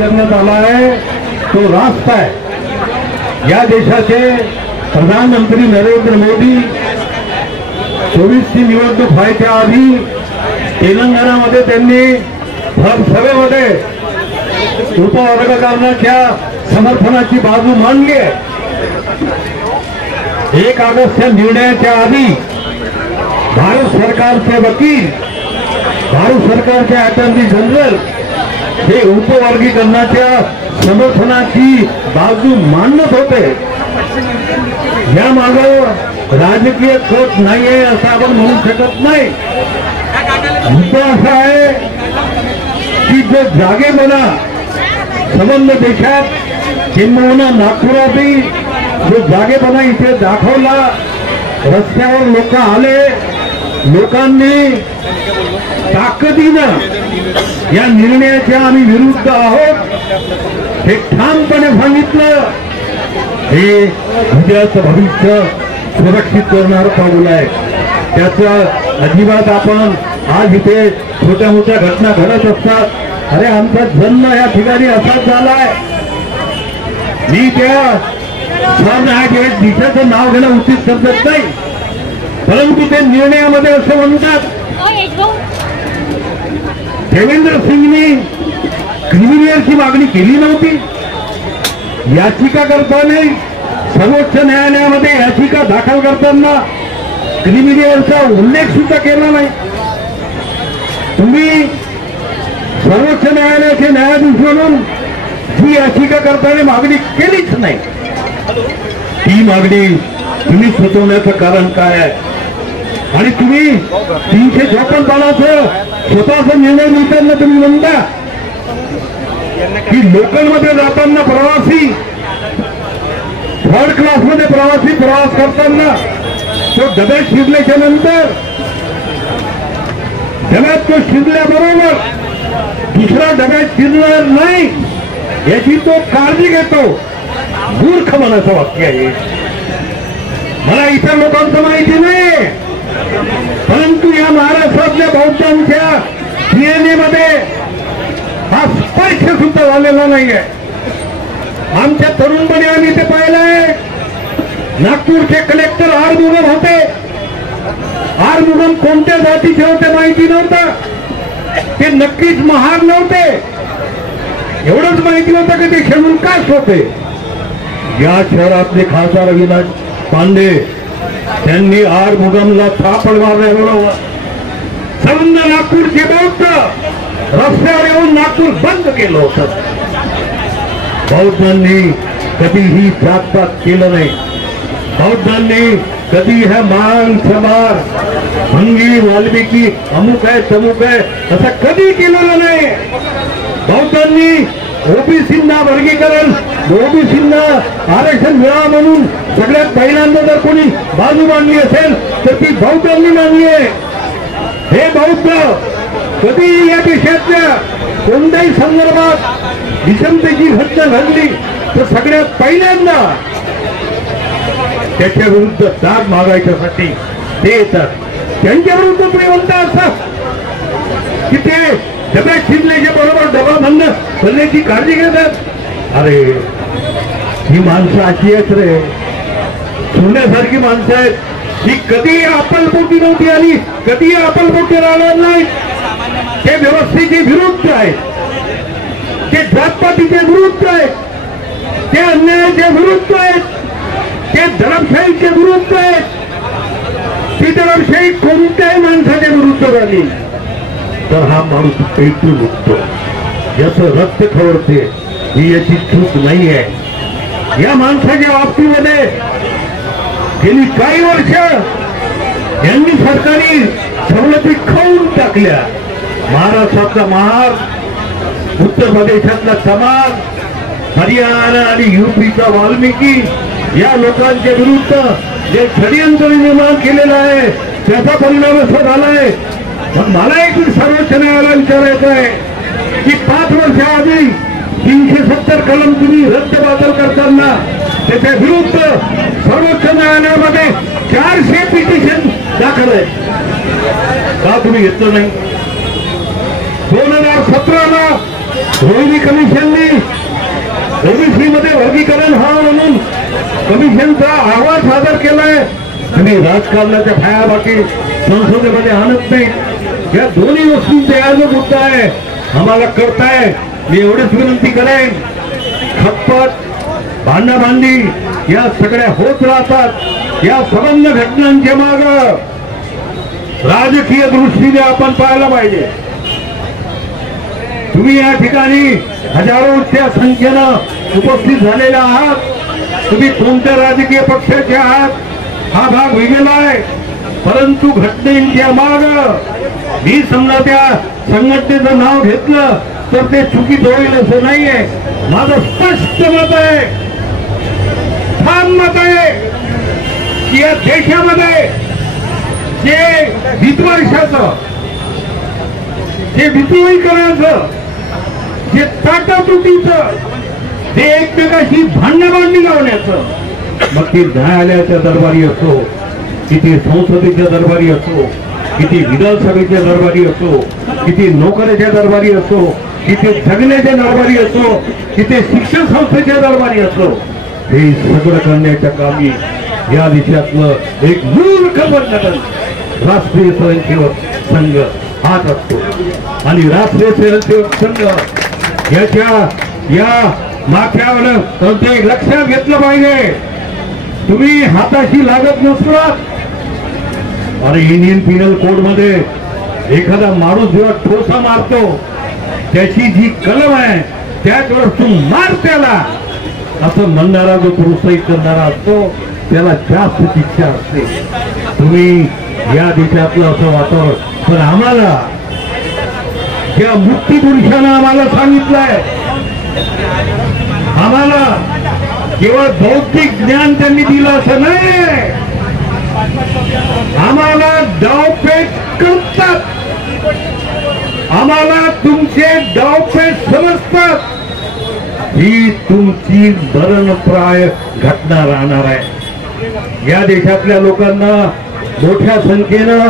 करण्यात आला आहे तो रास्ता आहे। या देशाचे प्रधानमंत्री नरेंद्र मोदी 24ची निवडणूक व्हायच्या आधी तेलंगणामध्ये त्यांनी भर सभेमध्ये उपवर्गीकरणाच्या समर्थनाची बाजू मांडली आहे। 1 ऑगस्टच्या निर्णयाच्या आधी भारत सरकारचे वकील, भारत सरकारचे अटॉर्नी जनरल हे उपवर्गीकरणाच्या समर्थनाची बाजू मांडत होते। यामागे राजकीय कट नाहीये असं आपण म्हणू शकत नाही। मुद्दा असा आहे की जो जागेपणा संबंध देशात किंबहुना नागपुरातही जो जागेपणा इथे दाखवला, रस्त्यावर लोक आले, लोकांनी ताकदीनं या निर्णयाच्या आम्ही विरुद्ध आहोत हे ठामपणे सांगितलं। हे उद्याचं भविष्य सुरक्षित करणारं पाऊल आहे। त्याचं अजिबात आपण आज इथे छोट्या मोठ्या घटना घडत असतात, अरे आमचा जन्म या ठिकाणी असाच झालाय, मी त्या सरन्यायाधीश दिशाचं नाव घेणं उचित समजत नाही, परंतु ते निर्णयामध्ये असं म्हणतात देवेंद्र सिंगनी क्रिमिनलची मागणी केली नव्हती। याचिका करताना सर्वोच्च न्यायालयामध्ये याचिका दाखल करताना क्रिमिनलचा उल्लेख सुद्धा केला नाही। तुम्ही सर्वोच्च न्यायालयाचे न्यायाधीश म्हणून जी याचिका करताना मागणी केलीच नाही, ती मागणी तुम्ही सुचवण्याचं कारण काय आहे? आणि तुम्ही 354 पानाचं स्वतःचा निर्णय घेताना तुम्ही म्हणता की लोकलमध्ये जाताना प्रवासी, 3rd क्लासमध्ये प्रवासी प्रवास करताना तो डब्यात शिरल्याच्या नंतर डब्यात तो शिरल्याबरोबर दुसरा डब्यात शिरणार नाही याची तो काळजी घेतो। मूर्ख मनाचं वाक्य आहे। मला इतर लोकांचं माहिती नाही, परंतु या महाराष्ट्रातल्या बौद्धांच्या डीएनए मध्ये हा स्पर्श सुद्धा झालेला नाहीये। आमच्या तरुणपणी आम्ही ते पाहिलंय। नागपूरचे कलेक्टर आरमुगम होते। आरमुगम कोणत्या जातीचे होते माहिती नव्हतं, ते नक्कीच महार नव्हते, एवढंच माहिती होतं की ते शेड्यूल कास्ट होते। या शहरातले खासदार अविनाश पांडे त्यांनी आरमुगमला थापड मारल्याबरोबर संबंध नागपूरचे बौद्ध रस्त्यावर येऊन नागपूर बंद केलं होतं। बौद्धांनी कधीही जातपात केलं नाही। बौद्धांनी कधी हा मान समार भंगी वाल्मिकी अमुक आहे तमुक आहे असं कधी केलेलं नाही। बौद्धांनी ओबीसींना वर्गीकरण, ओबीसींना आरक्षण मिळावं म्हणून सगळ्यात पहिल्यांदा जर कोणी बाजू मांडली असेल तर ती बौद्धांनी मांडली आहे। हे बौद्ध कधी या देशातल्या कोणत्याही संदर्भात विषमतेची घटना घडली तर सगळ्यात पहिल्यांदा त्याच्या विरुद्ध दाद मागायच्यासाठी ते येतात। त्यांच्या विरुद्ध तुम्ही म्हणता असं की ते डब्यात शिरल्याच्या बरोबर डबा बंद करण्याची काळजी घेतात। अरे ही माणसं अशी आहेत रे, सोन्यासारखी माणसं आहेत, ही कधी आपलपोटी नव्हती आली, कधी आपलपोटी राहणार नाही। ते व्यवस्थेचे विरुद्ध आहेत, ते जातपातीचे विरुद्ध आहेत, ते अन्यायाच्या विरुद्ध आहेत, ते दडपशाहीचे विरुद्ध आहेत। ती दडपशाही कोणत्याही माणसाच्या विरुद्ध झाली तर हा माणूस पेटून उठतो, याचं रक्त खवळते, ही याची चूक नाही आहे। या माणसाच्या बाबतीमध्ये गेली काही वर्ष यांनी सरकारी सवलती खाऊन टाकल्या। महाराष्ट्रातला महार, उत्तर प्रदेशातला समाज, हरियाणा आणि यूपीचा वाल्मिकी या लोकांच्या विरुद्ध जे षडयंत्र निर्माण केलेलं आहे त्याचा परिणाम असा झालाय. मग मला एक सर्वोच्च न्यायालयाला विचारायचं आहे की 5 वर्षाआधी 370 कलम तुम्ही रद्दबातल करताना त्याच्या विरुद्ध सर्वोच्च न्यायालयामध्ये 400 पिटिशन दाखल आहे. का तुम्ही घेतलं नाही? 2017ला रोहिणी कमिशनने ओबीसी मध्ये वर्गीकरण व्हावं म्हणून कमिशनचा अहवाल सादर केलाय. तुम्ही राजकारणाच्या फाया बाकी संसदेमध्ये आणत नाही. या दोन्ही गोष्टींचा हा जो मुद्दा आहे आम्हाला करताय. मी एवढीच विनंती करेन, खतपत भांडाभांडी या सगळ्या होत राहतात. या संबंध घटनांच्या माग राजकीय दृष्टीने आपण पाहायला पाहिजे. तुम्ही या ठिकाणी हजारोच्या संख्येनं उपस्थित झालेले आहात. तुम्ही कोणत्या राजकीय पक्षाचे आहात हा भाग वेगळा आहे, परंतु घटनेच्या माग मी समजा त्या संघटनेचं नाव घेतलं तर ते चुकीत होईल असं नाहीये. माझं स्पष्ट मत आहे, ठाम मत आहे की या देशामध्ये जे विद्वेषाचं, जे विद्रोहीकरणाचं, जे ताटातुटीचं, ते एकमेकाशी भांडाभांडी लावण्याचं, मग ती न्यायालयाच्या दरबारी असो, किती संसदेच्या दरबारी असो, किती विधानसभेच्या दरबारी असो, किती नोकऱ्याच्या दरबारी असो, किती जगण्याच्या दरबारी असो, किती शिक्षण संस्थेच्या दरबारी असो, हे सगळं करण्याच्या कामी या देशातलं एक मूर्ख संघटन राष्ट्रीय स्वयंसेवक संघ हात असतो. आणि राष्ट्रीय स्वयंसेवक संघ या माथ्यावर ते लक्षात घेतलं पाहिजे. तुम्ही हाताशी लागत नसलात आणि इंडियन पिनल कोड मध्ये एखादा माणूस जेव्हा ठोसा मारतो त्याची जी कलम आहे त्याचवर तू मार त्याला असं म्हणणारा जो प्रोत्साहित करणारा असतो त्याला जास्त शिक्षा असते. तुम्ही या देशातलं असं वातावरण, पण आम्हाला त्या मुक्ती पुरुषानं आम्हाला सांगितलंय, आम्हाला केवळ बौद्धिक ज्ञान त्यांनी दिलं असं नाही, आम्हाला डावपेच करतात, आम्हाला तुमचे डावपेच समजतात. ही तुमची मरणप्राय घटना राहणार आहे. या देशातल्या लोकांना मोठ्या संख्येनं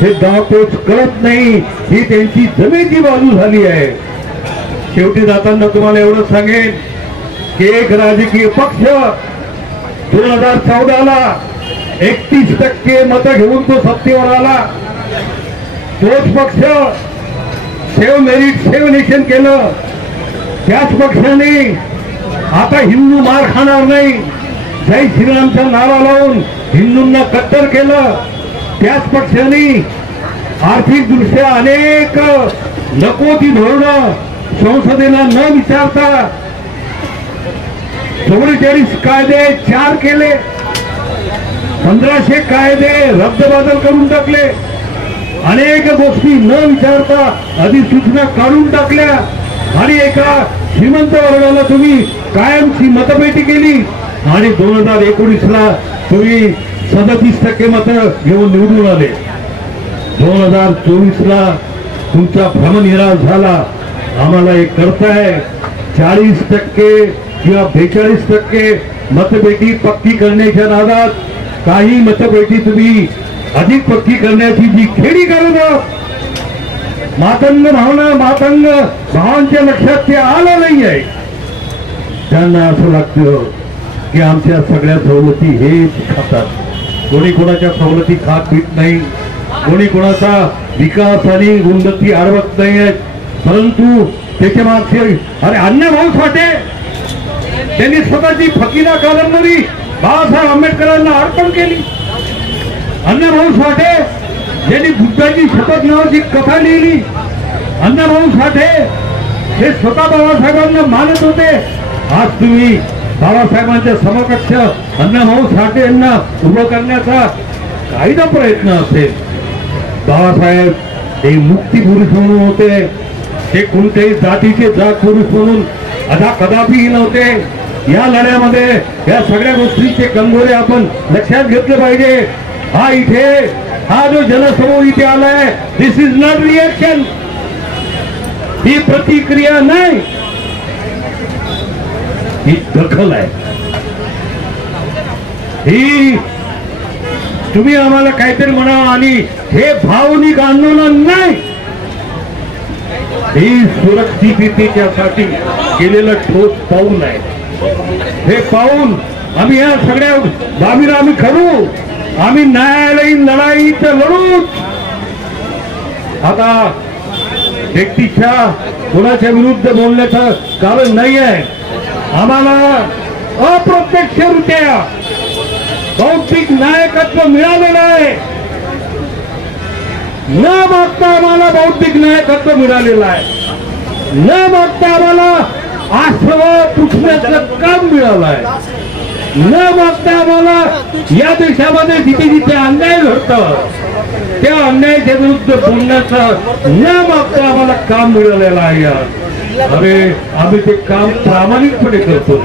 हे डावपेच कळत नाही, ही त्यांची जमेची बाजू झाली आहे. शेवटी जाताना तुम्हाला एवढं सांगेन की एक राजकीय पक्ष 2014ला 31% मतं घेऊन तो सत्तेवर आला. तोच पक्ष सेव्ह मेरिट सेव्ह नेशन केलं. त्याच पक्षाने आता हिंदू मार खाणार नाही जय श्रीरामचा नारा लावून हिंदूंना कट्टर केलं. त्याच पक्षाने आर्थिक दृष्ट्या अनेक नको ती धोरणं संसदेला न विचारता 44 कायदे 4 केले, 1500 कायदे रद्दबातल करून टाकले, अनेक गोष्टी न विचारता अधिसूचना काढून टाकल्या आणि एका श्रीमंत वर्गाला तुम्ही कायमची मतपेटी केली आणि 2019ला तुम्ही 37% मतं घेऊन निवडून आले. 2024ला तुमचा भ्रमनिराश झाला. आम्हाला एक करताय 40% किंवा 42% मतपेटी पक्की करण्याच्या नादात काही मतपेटी तुम्ही अधिक पक्की करण्याची जी खेळी करत आहात, मातंग भावांच्या लक्षात ते आलं नाही आहे. त्यांना असं लागतं की आमच्या सगळ्या सवलती हेच खातात. कोणी कोणाच्या सवलती खात पीत नाही, कोणी कोणाचा विकास आणि उन्नती अडवत नाही आहेत, परंतु त्याच्या मागचे अरे अण्णाभाऊ साठे त्यांनी स्वतःची फकीरा कादंबरी बाळासाहेब आंबेडकरांना अर्पण केली. अण्णाभाऊ साठे यांनी बुद्धाची शपथ नावाची कथा लिहिली. अण्णाभाऊ साठे हे स्वतः बाबासाहेबांना मानत होते. आज तुम्ही बाबासाहेबांच्या समकक्ष अण्णाभाऊ साठे यांना उभं करण्याचा काहीदा प्रयत्न असेल. बाबासाहेब हे मुक्ती पुरुष म्हणून होते, ते कोणत्याही जातीचे जात पुरुष म्हणून कदापिही नव्हते. या लढ्यामध्ये या सगळ्या गोष्टींचे कंगोरे आपण लक्षात घेतले पाहिजे. हा जो जनसमूह इथे आलाय, दिस इज नॉट रिएक्शन, ही प्रतिक्रिया नाही, ही दखल आहे. ही तुम्ही आम्हाला काहीतरी म्हणा आणि हे भावनिक आंदोलन नाही, ही सुरक्षिततेच्यासाठी केलेलं ठोस पाऊल आहे. हे पाऊल आम्ही या सगळ्या बाबीला आम्ही खरू, आम्ही न्यायालयीन लढाई तर लढूच. आता व्यक्तीच्या कोणाच्या विरुद्ध बोलण्याचं कारण नाही आहे. आम्हाला अप्रत्यक्षरित्या बौद्धिक नायकत्व मिळालेलं आहे. न मागता आम्हाला बौद्धिक नायकत्व मिळालेलं आहे. न मागता आम्हाला आश्रय पुसण्याचं काम मिळालं आहे. न मागता आम्हाला या देशामध्ये जिथे जिथे अन्याय घडतं त्या अन्यायाच्या विरुद्ध बोलण्याचं न मागता आम्हाला काम मिळालेलं आहे. अरे आम्ही ते काम प्रामाणिकपणे करतो.